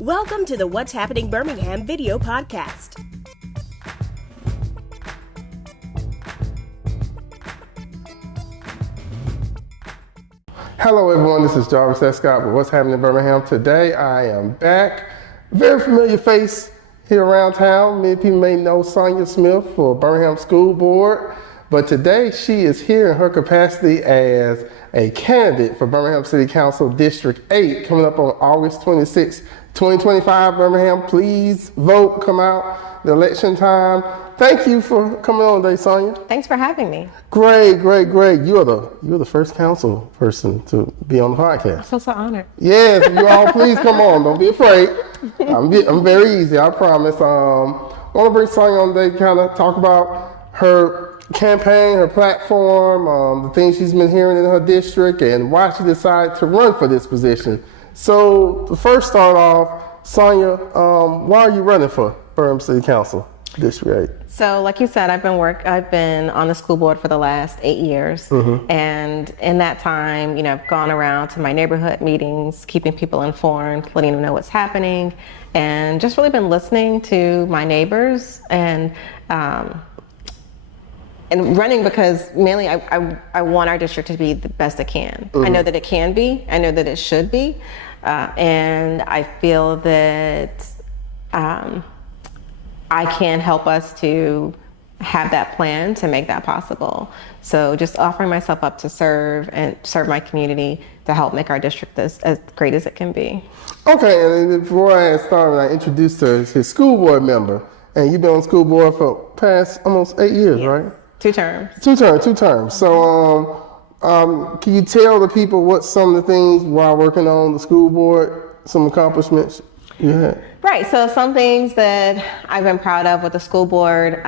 Welcome to the What's Happening Birmingham video podcast. Hello everyone, this is Jarvis Escott with What's Happening in Birmingham. Today I am back. Very familiar face here around town. Many people may know Sonja Smith for Birmingham School Board, but today she is here in her capacity as a candidate for Birmingham City Council District 8 coming up on August 26, 2025. Birmingham, please vote, come out, the election time. Thank you for coming on today, Sonja. Thanks for having me. Great. You're the first council person to be on the podcast. I feel so honored. Yes, you all please come on. Don't be afraid. I'm very easy, I promise. I want to bring Sonja on today to kind of talk about her campaign, her platform, the things she's been hearing in her district, and why she decided to run for this position. So to first start off, Sonja, why are you running for Birmingham City Council District 8? So like you said, I've been on the school board for the last 8 years. And in that time, I've gone around to my neighborhood meetings, keeping people informed, letting them know what's happening, and just really been listening to my neighbors and running because mainly I want our district to be the best it can. I know that it can be, I know that it should be, and I feel that I can help us to have that plan to make that possible. So just offering myself up to serve my community to help make our district as great as it can be. Okay, and before I started, I introduced her as his school board member, and you've been on school board for past almost 8 years, right? 2 terms. Two terms. So can you tell the people what some of the things while working on the school board, some accomplishments you had? Right, so some things that I've been proud of with the school board,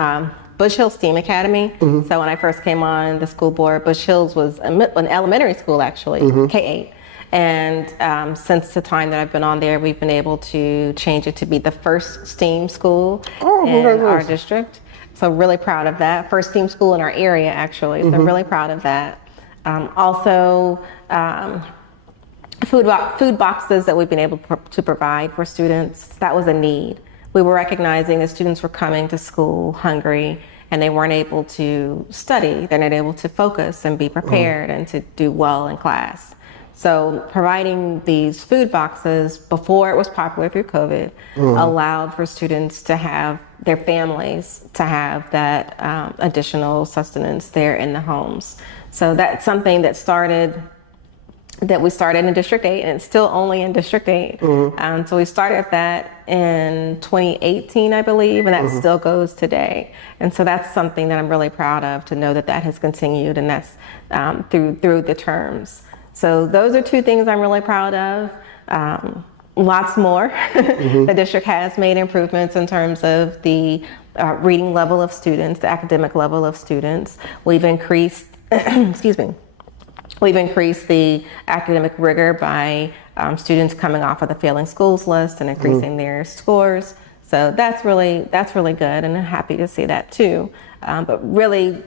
Bush Hills STEAM Academy. So when I first came on the school board, Bush Hills was an elementary school actually, K-8. And since the time that I've been on there, we've been able to change it to be the first STEAM school in our district. So really proud of that. First STEAM school in our area actually, so really proud of that. Also, food boxes that we've been able to provide for students, that was a need. We were recognizing that students were coming to school hungry and they weren't able to study. They're not able to focus and be prepared and to do well in class. So providing these food boxes before it was popular through COVID allowed for students to have their families to have that additional sustenance there in the homes. So that's something that we started in District 8, and it's still only in District 8. So we started that in 2018, I believe, and that still goes today. And so that's something that I'm really proud of, to know that that has continued, and that's through the terms. So those are 2 things I'm really proud of. Lots more. The district has made improvements in terms of the reading level of students, the academic level of students. We've increased, We've increased the academic rigor by students coming off of the failing schools list and increasing their scores. So that's really good, and I'm happy to see that too. But really,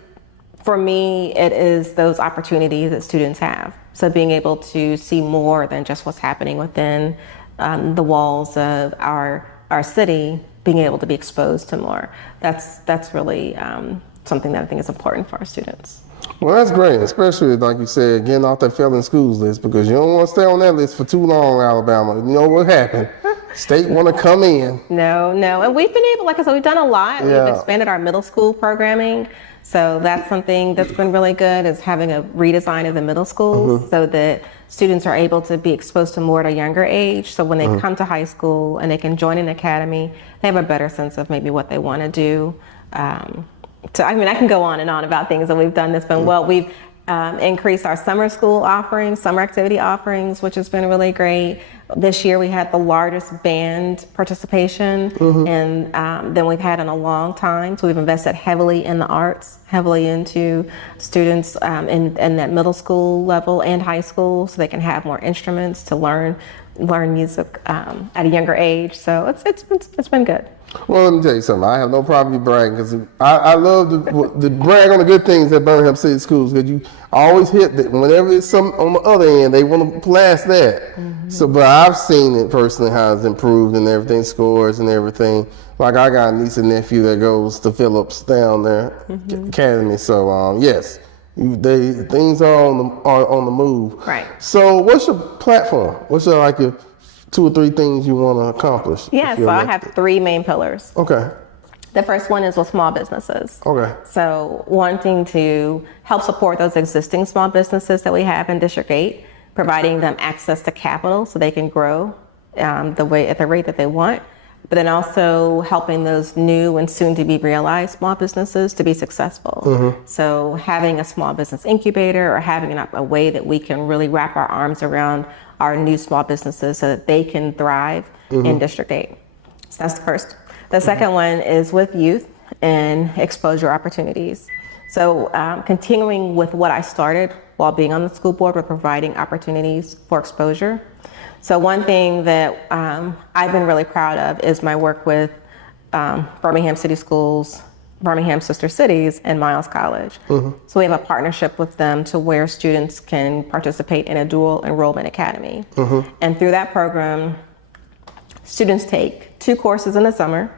for me, it is those opportunities that students have. So being able to see more than just what's happening within the walls of our city, being able to be exposed to more. That's really something that I think is important for our students. Well, that's great, especially like you said, getting off that failing schools list, because you don't want to stay on that list for too long, Alabama. You know what happened? State want to come in. No, and we've been able, like I said, we've done a lot. Yeah. We've expanded our middle school programming. So that's something that's been really good, is having a redesign of the middle schools so that students are able to be exposed to more at a younger age. So when they come to high school and they can join an academy, they have a better sense of maybe what they want to do. So I can go on and on about things that we've done that's been well. We've increased our summer school offerings, summer activity offerings, which has been really great. This year we had the largest band participation than we've had in a long time. So we've invested heavily in the arts, heavily into students in that middle school level and high school, so they can have more instruments to learn learn music at a younger age. So it's been good. Well, let me tell you something. I have no problem with bragging because I love to brag on the good things at Birmingham City Schools because you always hit that whenever it's something on the other end, they want to blast that. So, but I've seen it personally how it's improved and everything, scores and everything. Like I got a niece and nephew that goes to Phillips down there Academy. So yes, things are on the move. Right. So, what's your platform? What's your your 2 or 3 things you want to accomplish? Yeah, so I have 3 main pillars. Okay. The first one is with small businesses. Okay. So wanting to help support those existing small businesses that we have in District 8, providing them access to capital so they can grow at the rate that they want, but then also helping those new and soon to be realized small businesses to be successful. So having a small business incubator or having a way that we can really wrap our arms around our new small businesses so that they can thrive in District 8. So that's the first. The second one is with youth and exposure opportunities. So continuing with what I started while being on the school board with providing opportunities for exposure. So one thing that I've been really proud of is my work with Birmingham City Schools, Birmingham Sister Cities, and Miles College. So we have a partnership with them to where students can participate in a dual enrollment academy. And through that program, students take 2 courses in the summer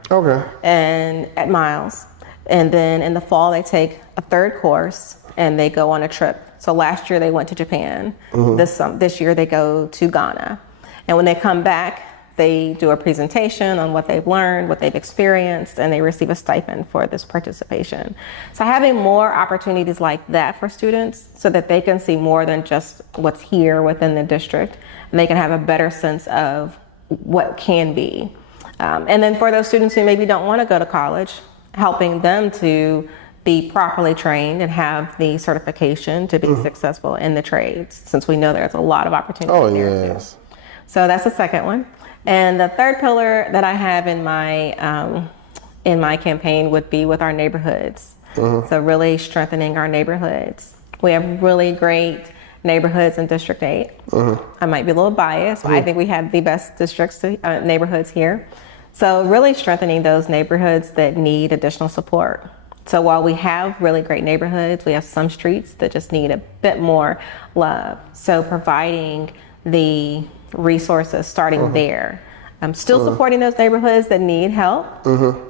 and at Miles. And then in the fall, they take a 3rd course and they go on a trip. So last year they went to Japan. This year they go to Ghana. And when they come back, they do a presentation on what they've learned, what they've experienced, and they receive a stipend for this participation. So having more opportunities like that for students so that they can see more than just what's here within the district, and they can have a better sense of what can be. And then for those students who maybe don't want to go to college, helping them to be properly trained and have the certification to be successful in the trades, since we know there's a lot of opportunity there too. So that's the second one. And the third pillar that I have in my campaign would be with our neighborhoods. So really strengthening our neighborhoods. We have really great neighborhoods in District 8. I might be a little biased, but I think we have the best neighborhoods here. So really strengthening those neighborhoods that need additional support. So while we have really great neighborhoods, we have some streets that just need a bit more love. So providing the resources starting there. I'm still supporting those neighborhoods that need help,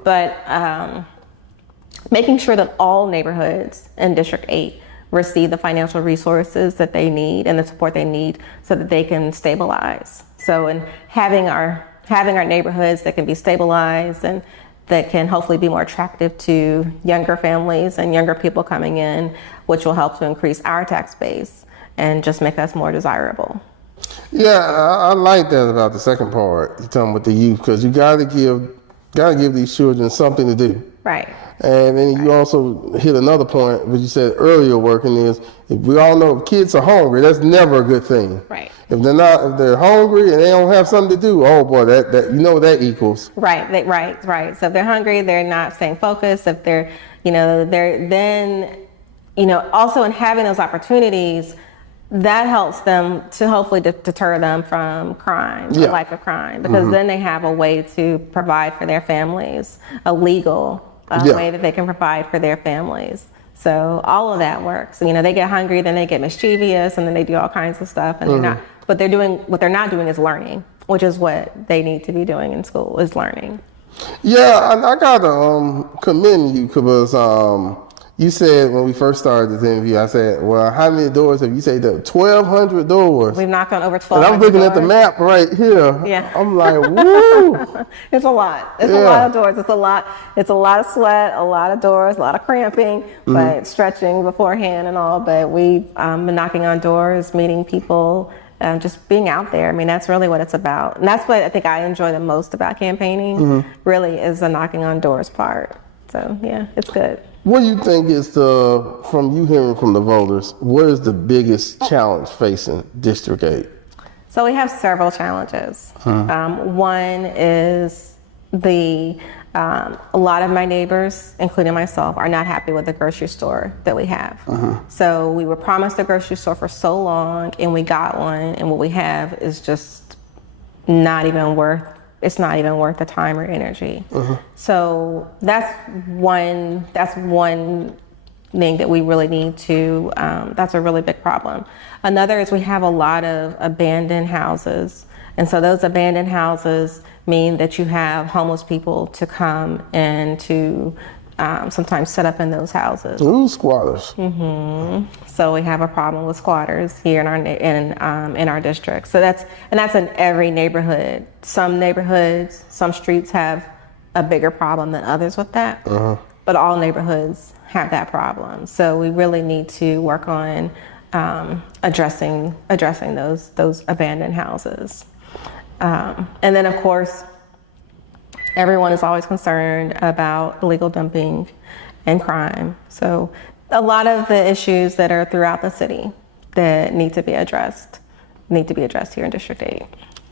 but making sure that all neighborhoods in District 8 receive the financial resources that they need and the support they need so that they can stabilize. So in having our neighborhoods that can be stabilized and that can hopefully be more attractive to younger families and younger people coming in, which will help to increase our tax base and just make us more desirable. Yeah, I like that about the second part. You're talking about the youth, because you gotta give these children something to do. Right. And then you also hit another point, what you said earlier, working is, if we all know if kids are hungry, that's never a good thing. Right. If they're hungry and they don't have something to do, oh boy, that you know what that equals. Right. Right. So if they're hungry, they're not staying focused. If they're also in having those opportunities, that helps them to hopefully deter them from crime, a life of crime, because then they have a way to provide for their families, a legal way that they can provide for their families. So all of that works. They get hungry, then they get mischievous, and then they do all kinds of stuff, and what they're not doing is learning, which is what they need to be doing in school, is learning. Yeah, I gotta commend you because you said when we first started this interview, I said, well, how many doors have you said? 1,200 doors. We've knocked on over 1,200 And I'm looking doors. at the map right here. Yeah. I'm like, woo. It's a lot. It's a lot of doors. It's a lot of sweat, a lot of doors, a lot of cramping, but stretching beforehand and all. But we've been knocking on doors, meeting people, just being out there. That's really what it's about. And that's what I think I enjoy the most about campaigning, really, is the knocking on doors part. So, yeah, it's good. What do you think is from you hearing from the voters, what is the biggest challenge facing District 8? So we have several challenges. One is a lot of my neighbors, including myself, are not happy with the grocery store that we have. So we were promised a grocery store for so long, and we got one, and what we have is just it's not even worth the time or energy. So that's one thing that we really need to, that's a really big problem. Another is we have a lot of abandoned houses. And so those abandoned houses mean that you have homeless people to come and to sometimes set up in those houses. Ooh, squatters. So we have a problem with squatters here in our district. So that's in every neighborhood. Some neighborhoods, some streets have a bigger problem than others with that. But all neighborhoods have that problem. So we really need to work on addressing those abandoned houses. And then of course, everyone is always concerned about illegal dumping and crime. So a lot of the issues that are throughout the city that need to be addressed here in District 8.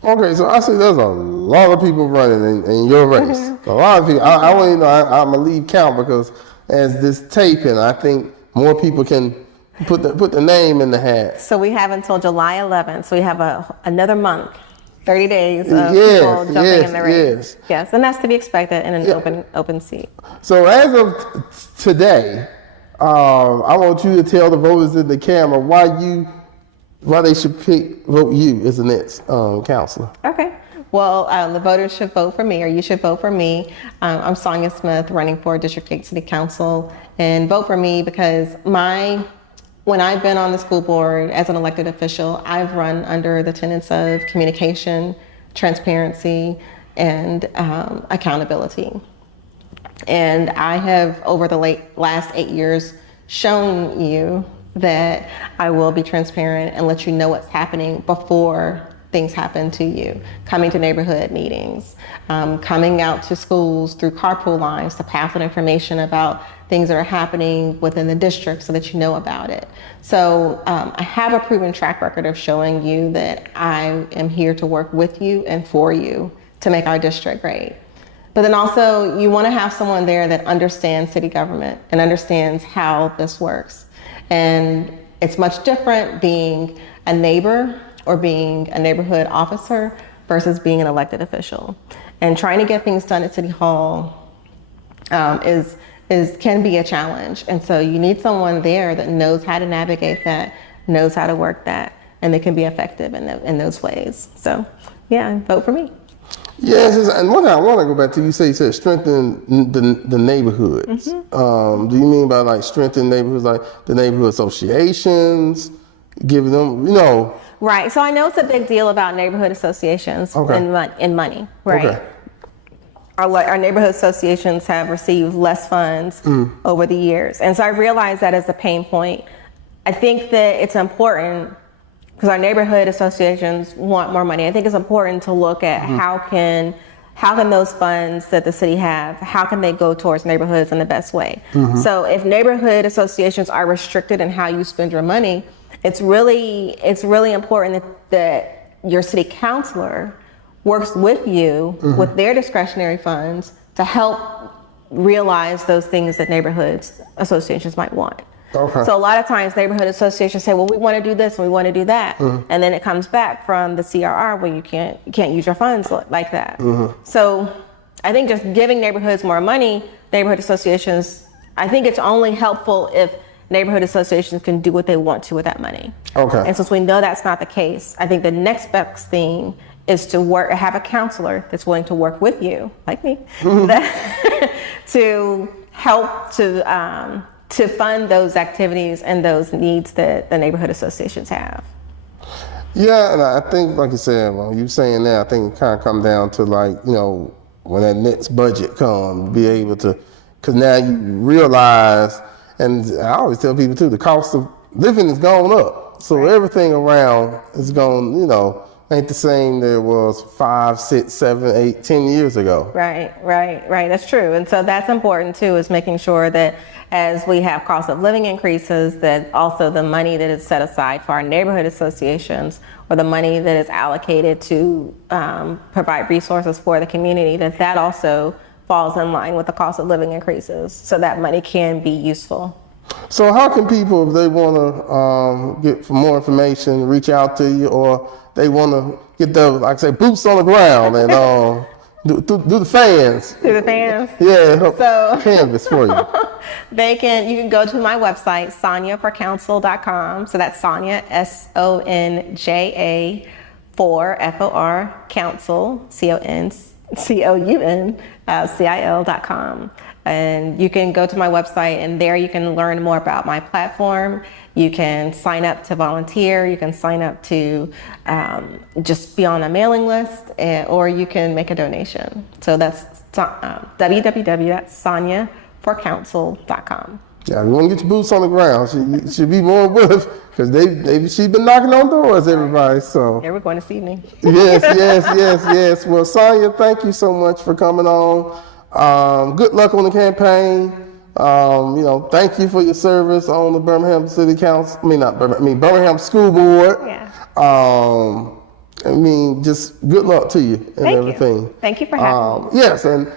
Okay, so I see there's a lot of people running in your race. A lot of people. I want you to know I'm gonna leave count because as this taping, I think more people can put the name in the hat. So we have until July 11th. So we have another month. 30 days of people jumping in the race. Yes, and that's to be expected in an open seat. So as of today, I want you to tell the voters in the camera why they should vote you as the next counselor. Okay. Well, the voters should vote for me, or you should vote for me. I'm Sonja Smith, running for District 8 City Council, and vote for me because when I've been on the school board as an elected official, I've run under the tenets of communication, transparency, and accountability. And I have, over the last 8 years, shown you that I will be transparent and let you know what's happening before things happen to you. Coming to neighborhood meetings, coming out to schools through carpool lines to pass on information about things that are happening within the district so that you know about it. So I have a proven track record of showing you that I am here to work with you and for you to make our district great. But then also you want to have someone there that understands city government and understands how this works. And it's much different being a neighbor or being a neighborhood officer versus being an elected official. And trying to get things done at City Hall can be a challenge. And so you need someone there that knows how to navigate that, knows how to work that, and they can be effective in those ways. So yeah, vote for me. Yes, and one thing I want to go back to, you said strengthen the neighborhoods. Do you mean by like strengthen neighborhoods, like the neighborhood associations, giving them, Right. So I know it's a big deal about neighborhood associations and money, right? Okay. Our neighborhood associations have received less funds over the years. And so I realize that as a pain point. I think that it's important because our neighborhood associations want more money. I think it's important to look at how can those funds that the city have, how can they go towards neighborhoods in the best way? So if neighborhood associations are restricted in how you spend your money, it's really important that your city councilor works with you with their discretionary funds to help realize those things that neighborhoods associations might want. Okay. So a lot of times neighborhood associations say, well, we want to do this and we want to do that. And then it comes back from the CRR where you can't use your funds like that. So I think just giving neighborhoods more money, neighborhood associations, I think it's only helpful if neighborhood associations can do what they want to with that money. Okay. And since we know that's not the case, I think the next best thing is to have a counselor that's willing to work with you, like me, to help to fund those activities and those needs that the neighborhood associations have. Yeah, and I think, like you said, when you saying that, I think it kind of come down to when that next budget comes, be able to, because now you realize, and I always tell people too, the cost of living is going up. So everything around is going, ain't the same that it was 5, 6, 7, 8, 10 years ago. Right. That's true. And so that's important too, is making sure that as we have cost of living increases, that also the money that is set aside for our neighborhood associations or the money that is allocated to provide resources for the community, that also falls in line with the cost of living increases so that money can be useful. So how can people, if they want to get more information, reach out to you, or they want to get the, like I say, boots on the ground and do the fans? To the fans? Yeah, So canvas for you. You can go to my website, sonjaforcouncil.com. So that's Sonja, SONJA, for council, COUNCIL.com. And you can go to my website, and there you can learn more about my platform. You can sign up to volunteer. You can sign up to just be on a mailing list, or you can make a donation. So that's www.sonjaforcouncil.com. Yeah, you want to get your boots on the ground. She should be more with, because she's been knocking on doors, everybody. So Here we're going this evening. yes. Well, Sonja, thank you so much for coming on. Good luck on the campaign. Thank you for your service on the Birmingham City Council. Birmingham School Board. Yeah. Just good luck to you and everything. Thank you for having me. Yes, and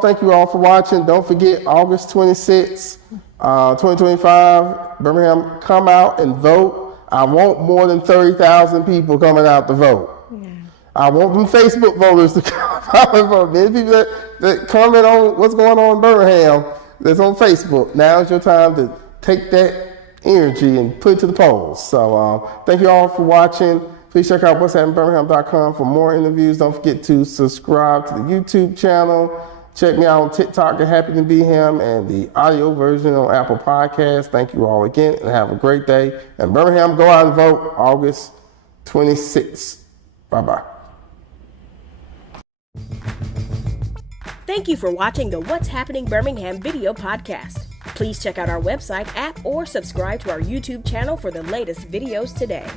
thank you all for watching. Don't forget, August 26th, 2025, Birmingham, come out and vote. I want more than 30,000 people coming out to vote. Yeah. I want them Facebook voters to come out and vote. Many people that comment on what's going on in Birmingham that's on Facebook. Now is your time to take that energy and put it to the polls. So thank you all for watching. Please check out what'shappenedbirmingham.com for more interviews. Don't forget to subscribe to the YouTube channel. Check me out on TikTok at Happy to Be Him, and the audio version on Apple Podcasts. Thank you all again, and have a great day. And Birmingham, go out and vote August 26th. Bye-bye. Thank you for watching the What's Happening Birmingham video podcast. Please check out our website, app, or subscribe to our YouTube channel for the latest videos today.